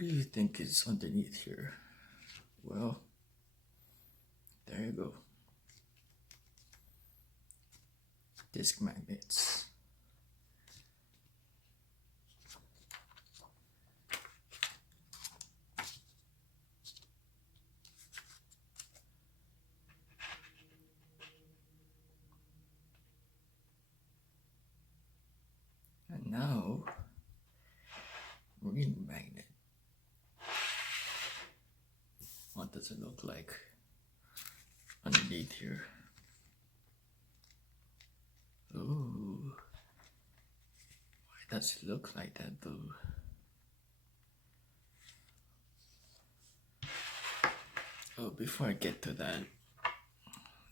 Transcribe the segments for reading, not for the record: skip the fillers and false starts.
What do you think is underneath here? Well, there you go. Disc magnets. And now, ring magnet. What does it look like underneath here? Ooh, why does it look like that though? Oh, before I get to that,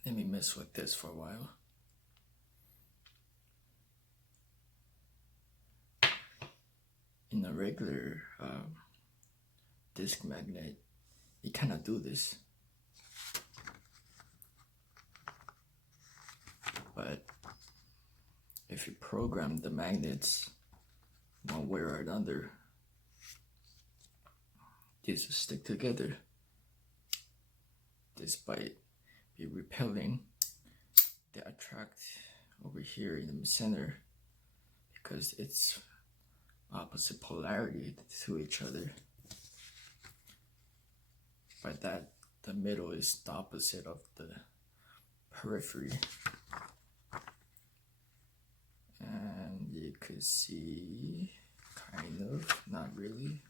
let me mess with this for a while. In a regular disc magnet, you cannot do this. But if you program the magnets one way or another, these will stick together despite be repelling. They attract over here in the center because it's opposite polarity to each other. By that, the middle is the opposite of the periphery. And you could see, kind of, not really,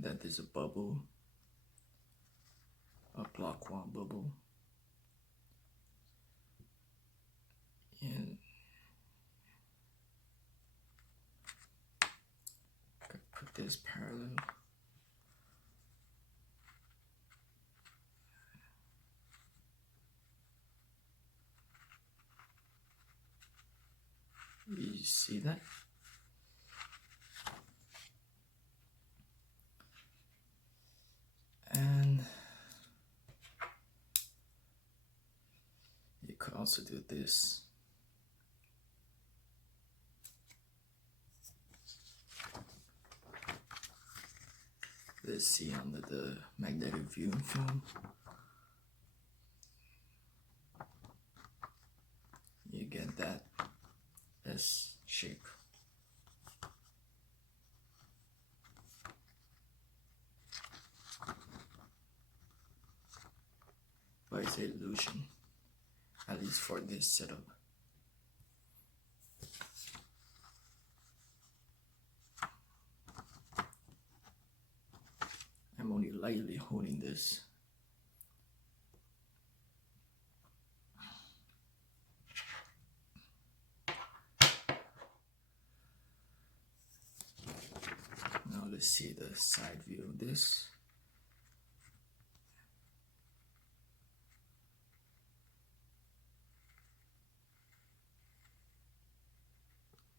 that there's a bubble, a block one bubble. And I could put this parallel. You see that? And you could also do this. Let's see under the magnetic viewing film. You get that S shape. But it's an illusion, at least for this setup. I'm only lightly holding this. Now let's see the side view of this.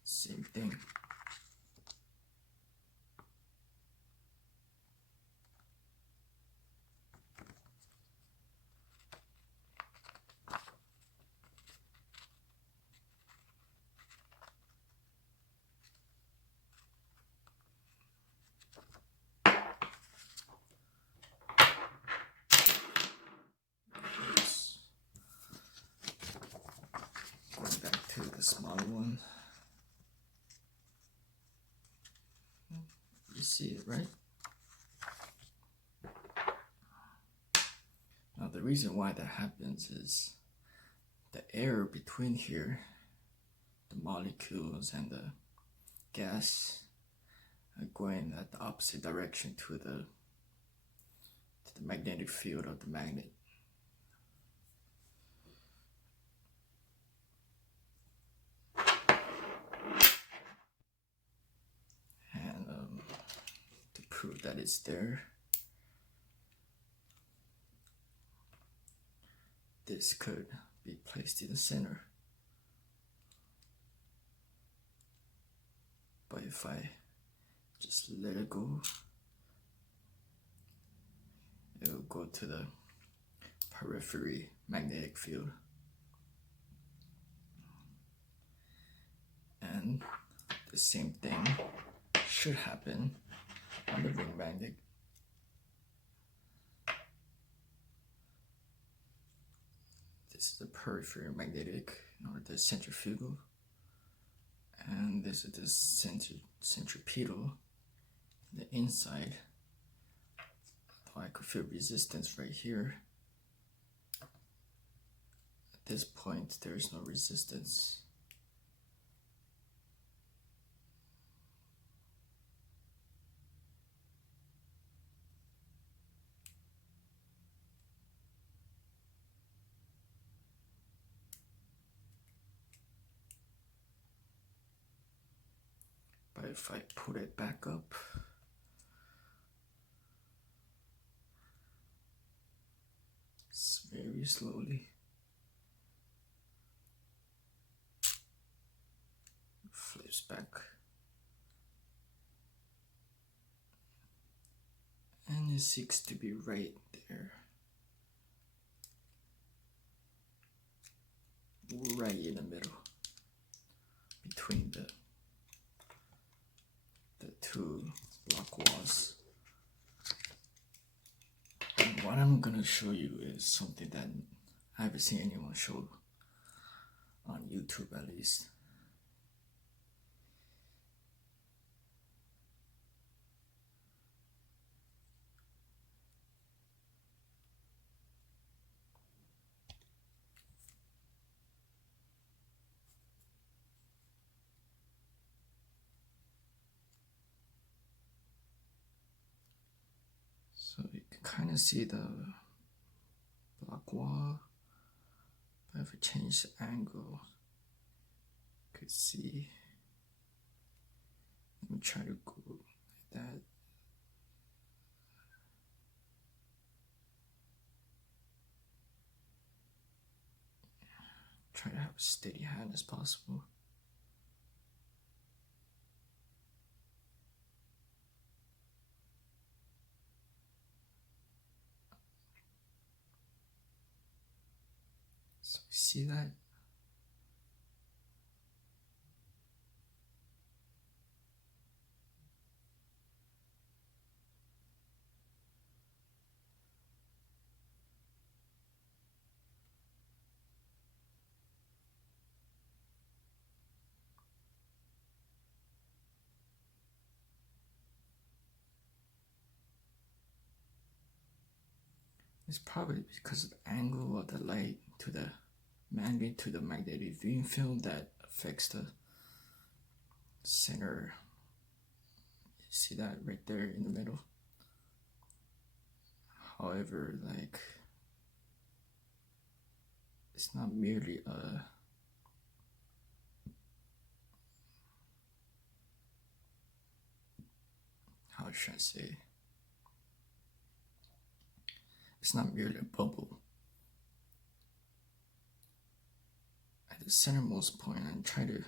Same thing. Going back to the smaller one. You see it, right? Now the reason why that happens is the air between here, the molecules and the gas are going at the opposite direction to the magnetic field of the magnet. And to prove that it's there, this could be placed in the center. But if I just let it go, it will go to the periphery magnetic field. And the same thing should happen on the ring magnet. This is the peripheral magnetic, or the centrifugal, and this is the centripetal. The inside, I could feel resistance right here. At this point, there is no resistance. But if I put it back up, very slowly, flips back, and it seeks to be right there, right in the middle, between the two block walls. And what I'm gonna show you is something that I haven't seen anyone show on YouTube, at least. So you can kind of see the block wall, but if I change the angle, you could see. Let me try to go like that. Try to have a steady hand as possible. So you see that? It's probably because of the angle of the light to the magnetic viewing field that affects the center. You see that right there in the middle? However, like, it's not merely a how should I say? It's not merely a bubble. At the centermost point, I try to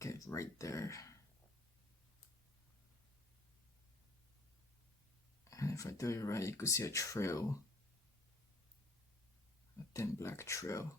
get right there. And if I do it right, you could see a trail, a thin black trail.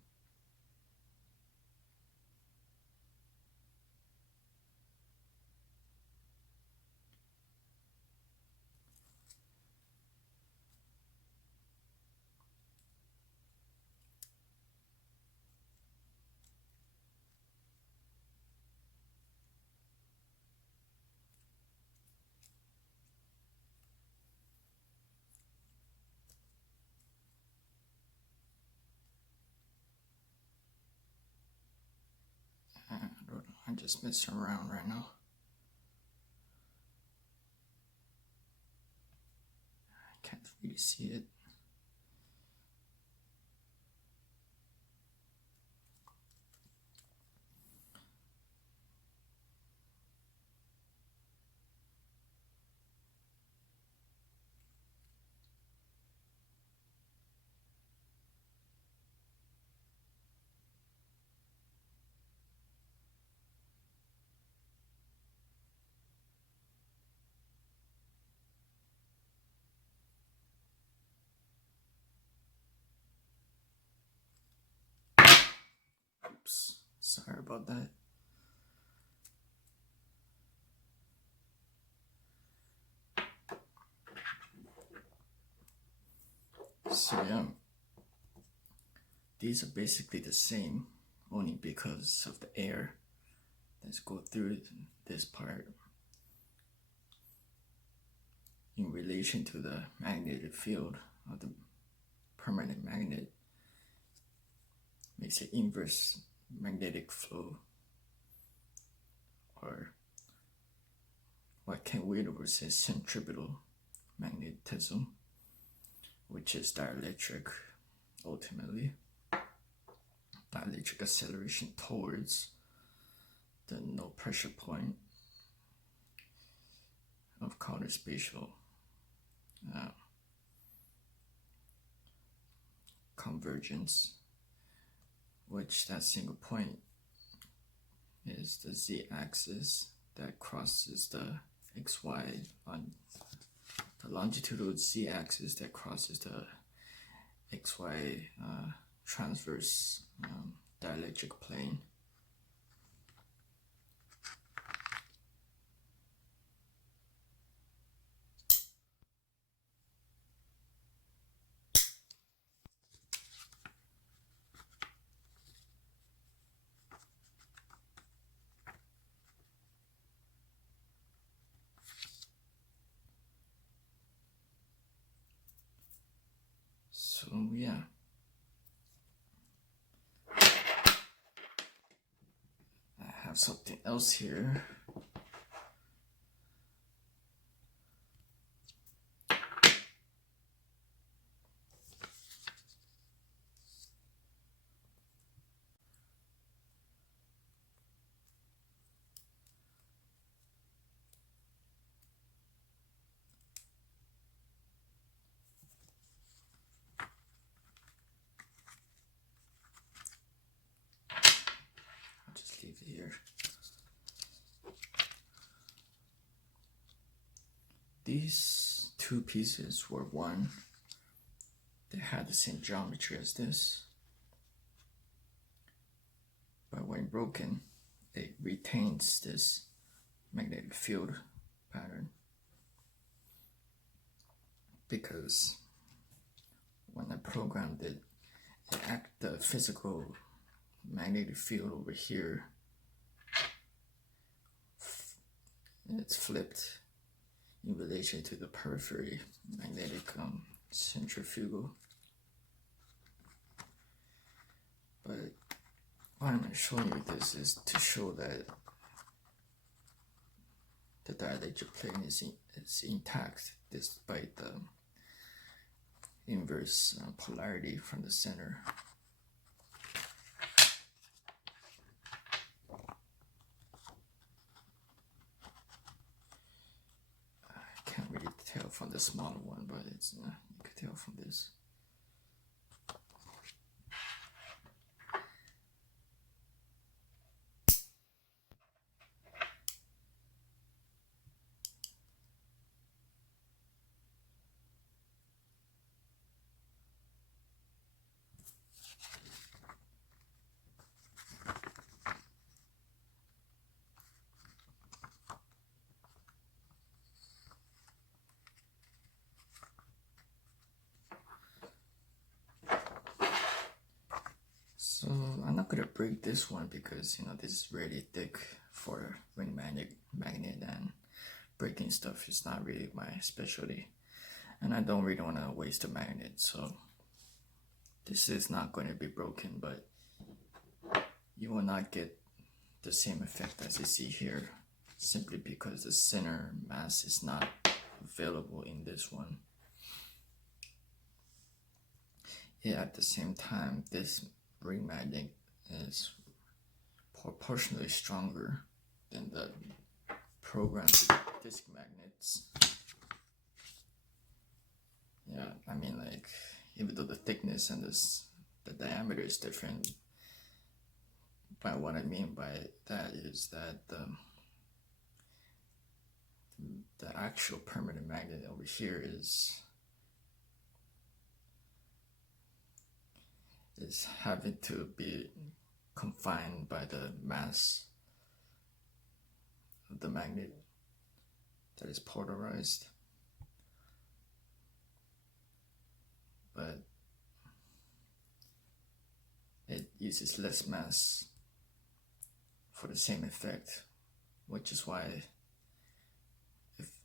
I'm just messing around right now. I can't really see it. Oops, sorry about that. So yeah, these are basically the same, only because of the air that's go through this part in relation to the magnetic field of the permanent magnet makes an inverse magnetic flow, or what Ken Wilber says centripetal magnetism, which is dielectric ultimately. Dielectric acceleration towards the no pressure point of counterspatial convergence, which that single point is the z-axis that crosses the xy on the longitudinal z-axis that crosses the xy transverse dielectric plane. So yeah, I have something else here. I'll just leave it here. These two pieces were one. They had the same geometry as this, but when broken, it retains this magnetic field pattern, because when I programmed it, the physical magnetic field over here, it's flipped in relation to the periphery magnetic centrifugal. But why I'm showing you this is to show that the dielectric plane is intact despite the inverse polarity from the center. I can't really tell from the smaller one, but it's you can tell from this. So I'm not gonna break this one because this is really thick for a ring magnet, and breaking stuff is not really my specialty, and I don't really want to waste a magnet, so this is not going to be broken, but you will not get the same effect as you see here, simply because the center mass is not available in this one. Yeah, at the same time, this ring magnet is proportionally stronger than the programmed disc magnets. Yeah, I mean, like, even though the thickness and the diameter is different, but what I mean by that is that the actual permanent magnet over here is having to be confined by the mass of the magnet that is polarized. but it uses less mass for the same effect, which is why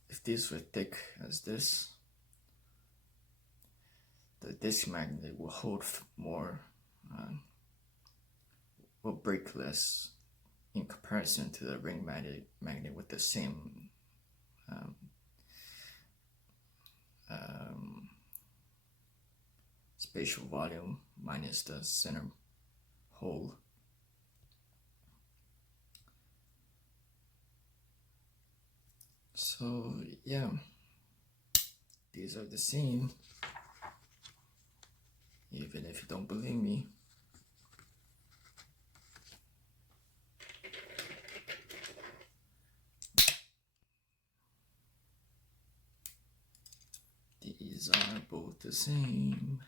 if these were thick as this, the disk magnet will hold more, will break less in comparison to the ring magnet with the same spatial volume minus the center hole. So yeah, these are the same, even if you don't believe me. These are both the same.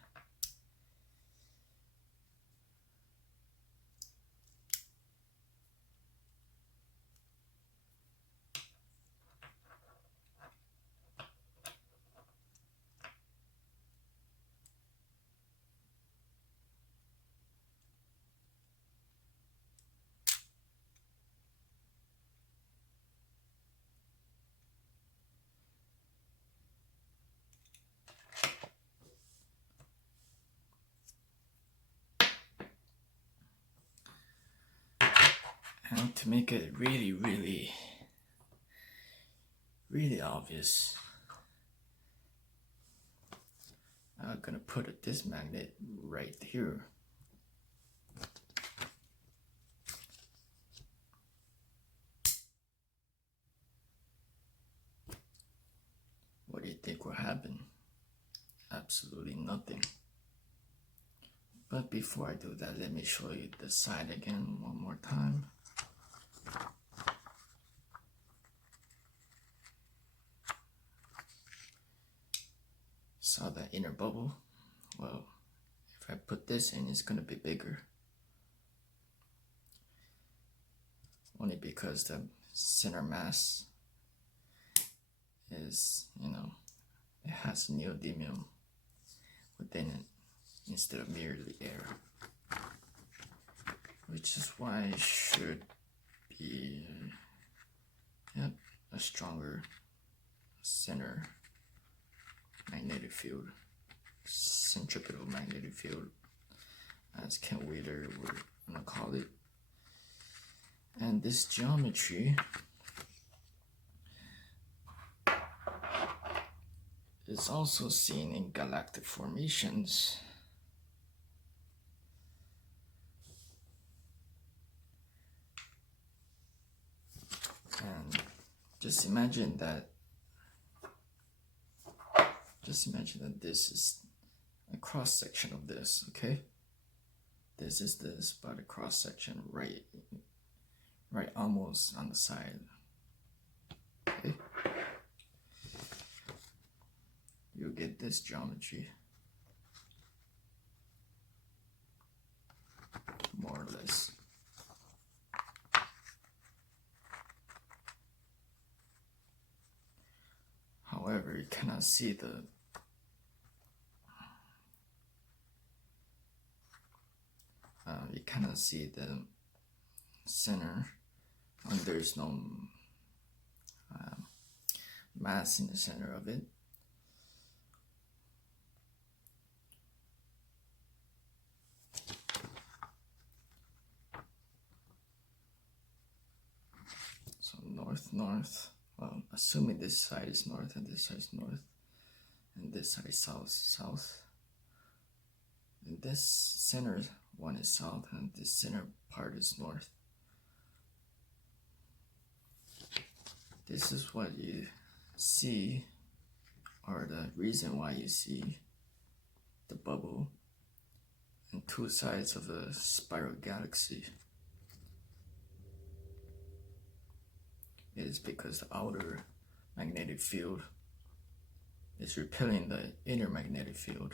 And to make it really, really, really obvious, I'm gonna put this magnet right here. What do you think will happen? Absolutely nothing. But before I do that, let me show you the side again one more time. Saw that inner bubble? Well, if I put this in, it's gonna be bigger. Only because the center mass is, it has neodymium within it instead of merely air. Which is why it should be, a stronger center magnetic field, centripetal magnetic field, as Ken Wheeler would want to call it. And this geometry is also seen in galactic formations. And just imagine that this is a cross section of this, okay? This is this, but a cross section right almost on the side. Okay? You get this geometry, more or less. However, you cannot see the center, and there's no mass in the center of it. So north, well, assuming this side is north and this side is north, and this side is south, and this center one is south, and this center part is north. This is what you see, or the reason why you see the bubble and two sides of a spiral galaxy. It is because the outer magnetic field is repelling the inner magnetic field.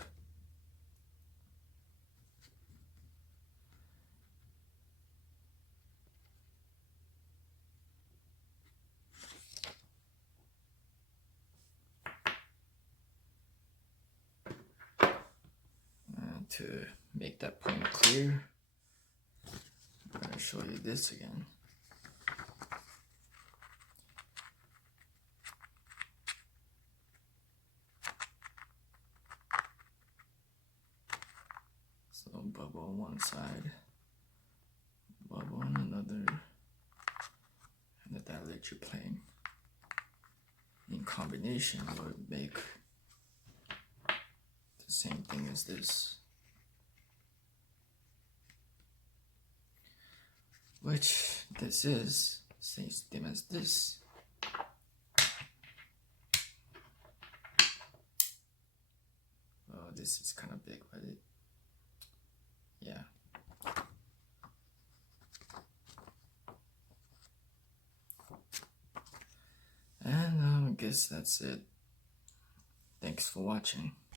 to make that point clear, I'm going to show you this again. So bubble on one side, bubble on another, and the dielectric plane in combination would make the same thing as this, which this is same thing as this. Oh, this is kind of big, but yeah. And I guess that's it. Thanks for watching.